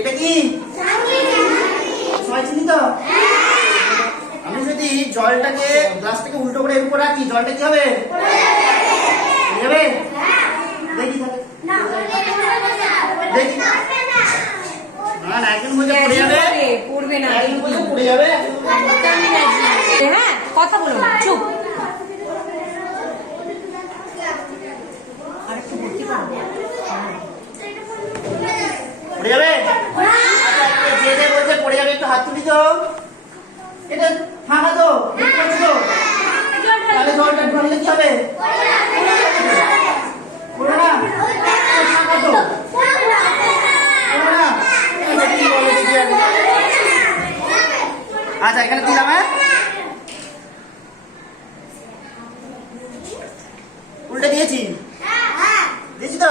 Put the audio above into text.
এটা কি সবাই চিনি তো? আমি যদি জলটাকে গ্লাসটাকে উল্টো করে এরকম রাখি, জলটা কি হবে? যাবে? দেখি দেখি না না, একজন বলছে পড়ে যাবে, পড়বে না, একজন বলছে পড়ে যাবে। হ্যাঁ কথা বলো না, চুপ। পড়ে যাবে? যে যে বলছে পড়ে যাবে একটু হাত তুলি তো। এটা ফাঁকা তো, তাহলে জলটা ঢাললে কি হবে? পড়ে না, ফাঁকা তো, পড়ে না। আচ্ছা এখানে দিলাম, হ্যাঁ উল্টে দিয়েছি, দিয়েছি তো।